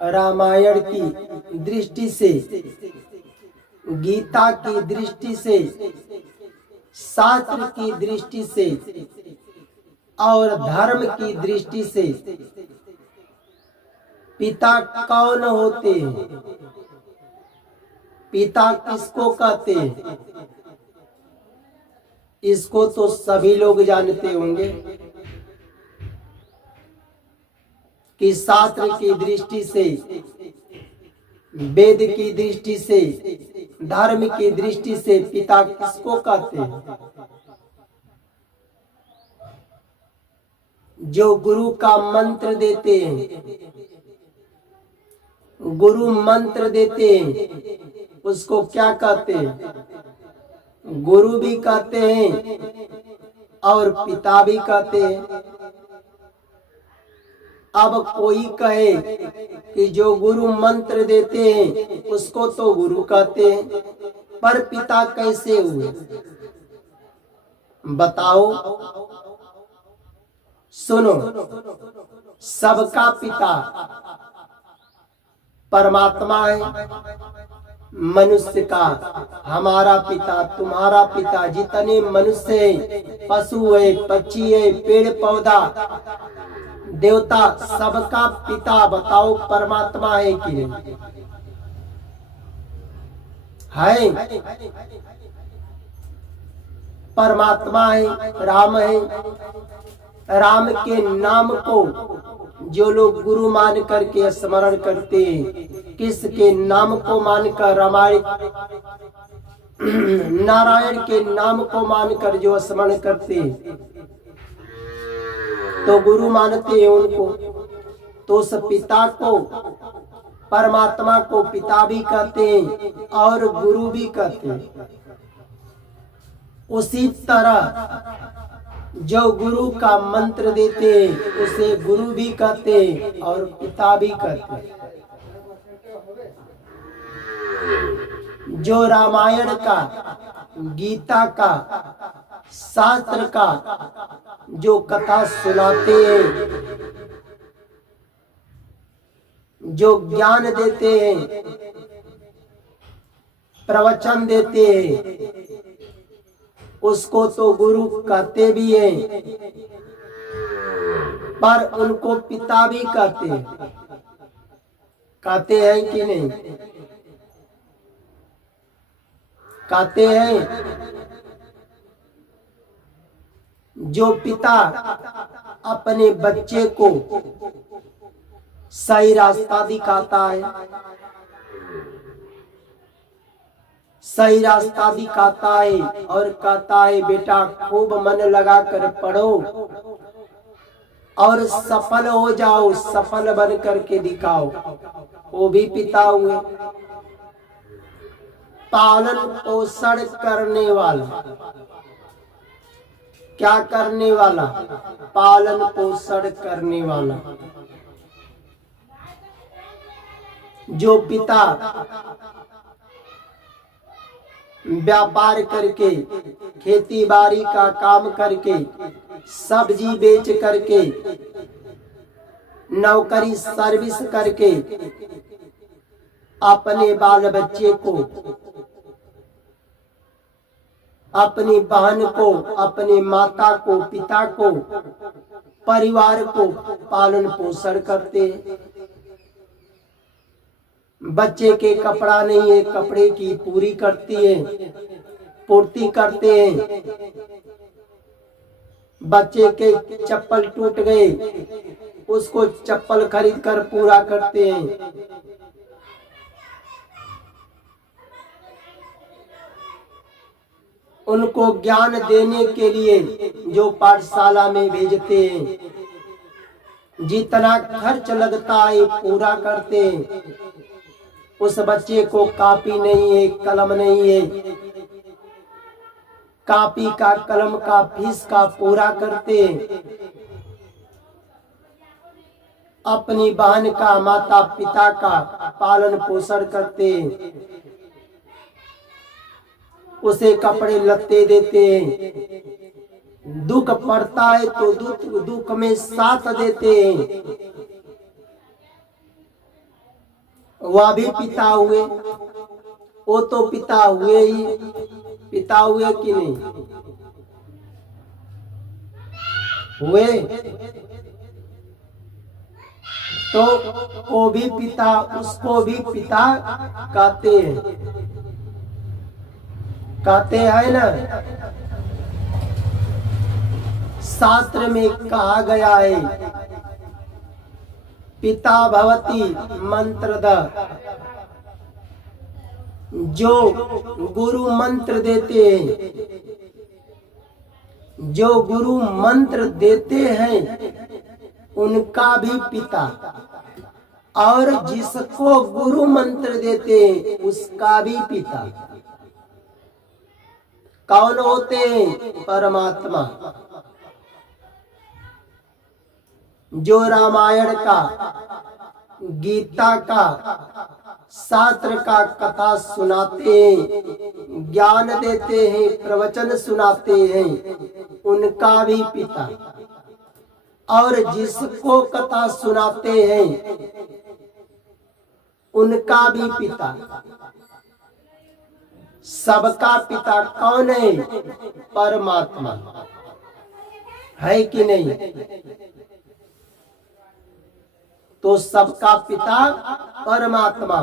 रामायण की दृष्टि से, गीता की दृष्टि से, शास्त्र की दृष्टि से और धर्म की दृष्टि से पिता कौन होते हैं, पिता किसको कहते हैं, इसको तो सभी लोग जानते होंगे कि शास्त्र की दृष्टि से, वेद की दृष्टि से, धर्म की दृष्टि से पिता किसको कहते हैं। जो गुरु का मंत्र देते हैं, गुरु मंत्र देते हैं, उसको क्या कहते हैं, गुरु भी कहते हैं और पिता भी कहते हैं। अब कोई कहे कि जो गुरु मंत्र देते हैं उसको तो गुरु कहते हैं, पर पिता कैसे हुए बताओ। सुनो, सबका पिता परमात्मा है। मनुष्य का, हमारा पिता, तुम्हारा पिता, जितने मनुष्य है, पशु है, पक्षी है, पेड़ पौधा, देवता, सबका पिता बताओ परमात्मा है कि नहीं है। परमात्मा है, राम है। राम के नाम को जो लोग गुरु मान करके स्मरण करते हैं, किसके नाम को मानकर, रामायण नारायण के नाम को मानकर जो स्मरण करते हैं तो गुरु मानते हैं उनको। तो उस पिता को, परमात्मा को पिता भी कहते हैं और गुरु भी कहते हैं। उसी तरह जो गुरु का मंत्र देते हैं उसे गुरु भी कहते हैं और पिता भी कहते हैं। जो रामायण का, गीता का, शास्त्र का जो कथा सुनाते हैं, जो ज्ञान देते हैं, प्रवचन देते हैं, उसको तो गुरु कहते भी हैं, पर उनको पिता भी कहते हैं। कहते हैं कि नहीं, कहते हैं। जो पिता अपने बच्चे को सही रास्ता दिखाता है, सही रास्ता दिखाता है और कहता है बेटा खूब मन लगा कर पढ़ो और सफल हो जाओ, सफल बन करके दिखाओ, वो भी पिता हुए। पालन पोषण करने वाला, क्या करने वाला, पालन पोषण करने वाला। जो पिता व्यापार करके, खेती बाड़ी का काम करके, सब्जी बेच करके, नौकरी सर्विस करके अपने बाल बच्चे को, अपनी बहन को, अपने माता को, पिता को, परिवार को पालन पोषण करते। बच्चे के कपड़ा नहीं है, कपड़े की पूरी करती है, पूर्ति करते हैं। बच्चे के चप्पल टूट गए, उसको चप्पल खरीद कर पूरा करते हैं। उनको ज्ञान देने के लिए जो पाठशाला में भेजते हैं, जितना खर्च लगता है पूरा करते हैं। उस बच्चे को कॉपी नहीं है, कलम नहीं है, कॉपी का, कलम का, फीस का पूरा करते हैं। अपनी बहन का, माता पिता का पालन पोषण करते हैं। उसे कपड़े लत्ते देते हैं। दुख पड़ता है तो दुख में साथ देते हैं। वह भी पिता हुए, वो तो पिता हुए ही, पिता हुए कि नहीं हुए? तो वो भी पिता, उसको भी पिता कहते हैं, कहते हैं ना। शास्त्र में कहा गया है, पिता भवति मंत्रद, जो गुरु मंत्र देते हैं, जो गुरु मंत्र देते हैं उनका भी पिता, और जिसको गुरु मंत्र देते हैं उसका भी पिता। कौन होते हैं? परमात्मा। जो रामायण का, गीता का, शास्त्र का कथा सुनाते हैं, ज्ञान देते हैं, प्रवचन सुनाते हैं, उनका भी पिता। और जिसको कथा सुनाते हैं उनका भी पिता। सबका पिता कौन है? परमात्मा है कि नहीं? तो सबका पिता परमात्मा।